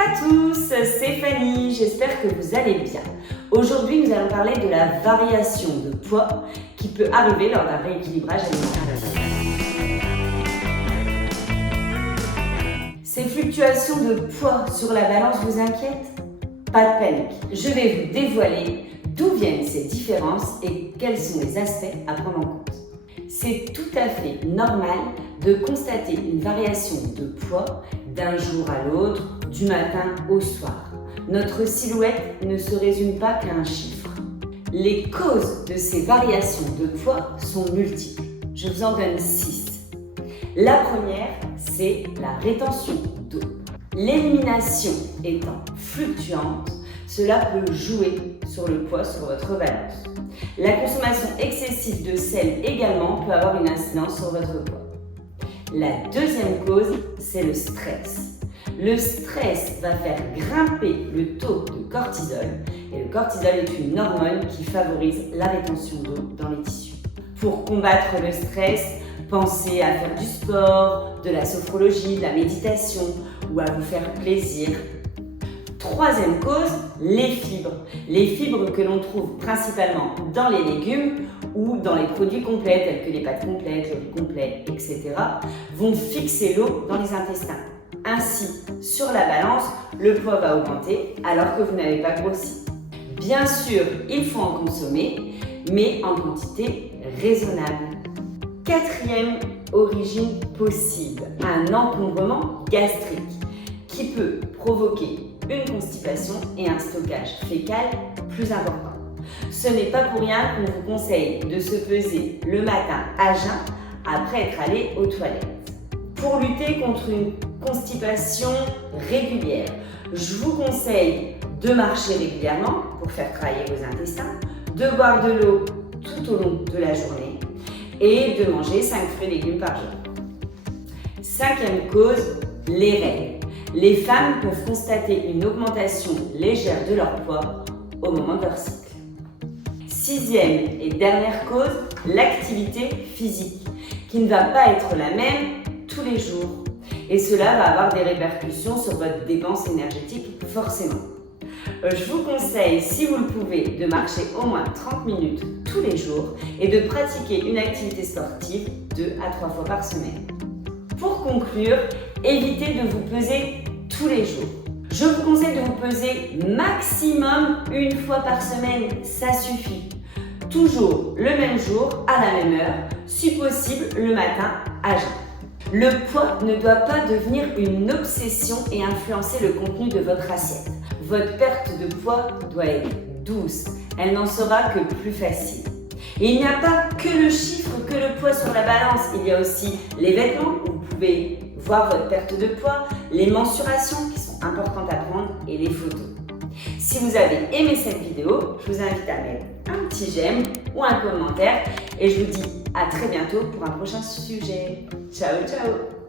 à tous, c'est Fanny, j'espère que vous allez bien. Aujourd'hui, nous allons parler de la variation de poids qui peut arriver lors d'un rééquilibrage alimentaire. Ces fluctuations de poids sur la balance vous inquiètent? Pas de panique, je vais vous dévoiler d'où viennent ces différences et quels sont les aspects à prendre en compte. C'est tout à fait normal de constater une variation de poids d'un jour à l'autre, du matin au soir. Notre silhouette ne se résume pas qu'à un chiffre. Les causes de ces variations de poids sont multiples. Je vous en donne 6. La première, c'est la rétention d'eau. L'élimination étant fluctuante, cela peut jouer sur le poids sur votre balance. La consommation excessive de sel également peut avoir une incidence sur votre poids. La deuxième cause, c'est le stress. Le stress va faire grimper le taux de cortisol et le cortisol est une hormone qui favorise la rétention d'eau dans les tissus. Pour combattre le stress, pensez à faire du sport, de la sophrologie, de la méditation ou à vous faire plaisir. Troisième cause, les fibres. Les fibres que l'on trouve principalement dans les légumes ou dans les produits complets tels que les pâtes complètes, le riz complet, etc. vont fixer l'eau dans les intestins. Ainsi, sur la balance, le poids va augmenter alors que vous n'avez pas grossi. Bien sûr, il faut en consommer, mais en quantité raisonnable. Quatrième origine possible, un encombrement gastrique qui peut provoquer une constipation et un stockage fécal plus important. Ce n'est pas pour rien qu'on vous conseille de se peser le matin à jeun après être allé aux toilettes. Pour lutter contre une constipation régulière, je vous conseille de marcher régulièrement pour faire travailler vos intestins, de boire de l'eau tout au long de la journée et de manger 5 fruits et légumes par jour. Cinquième cause, les règles. Les femmes peuvent constater une augmentation légère de leur poids au moment de leur cycle. Sixième et dernière cause, l'activité physique, qui ne va pas être la même tous les jours. Et cela va avoir des répercussions sur votre dépense énergétique, forcément. Je vous conseille, si vous le pouvez, de marcher au moins 30 minutes tous les jours et de pratiquer une activité sportive 2 à 3 fois par semaine. Pour conclure, évitez de vous peser tous les jours. Je vous conseille de vous peser maximum 1 fois par semaine, ça suffit. Toujours le même jour, à la même heure, si possible le matin à jeun. Le poids ne doit pas devenir une obsession et influencer le contenu de votre assiette. Votre perte de poids doit être douce, elle n'en sera que plus facile. Et il n'y a pas que le chiffre, que le poids sur la balance, il y a aussi les vêtements où vous pouvez voir votre perte de poids, les mensurations qui sont importantes à prendre et les photos. Si vous avez aimé cette vidéo, je vous invite à mettre un petit j'aime ou un commentaire et je vous dis à très bientôt pour un prochain sujet. Ciao, ciao!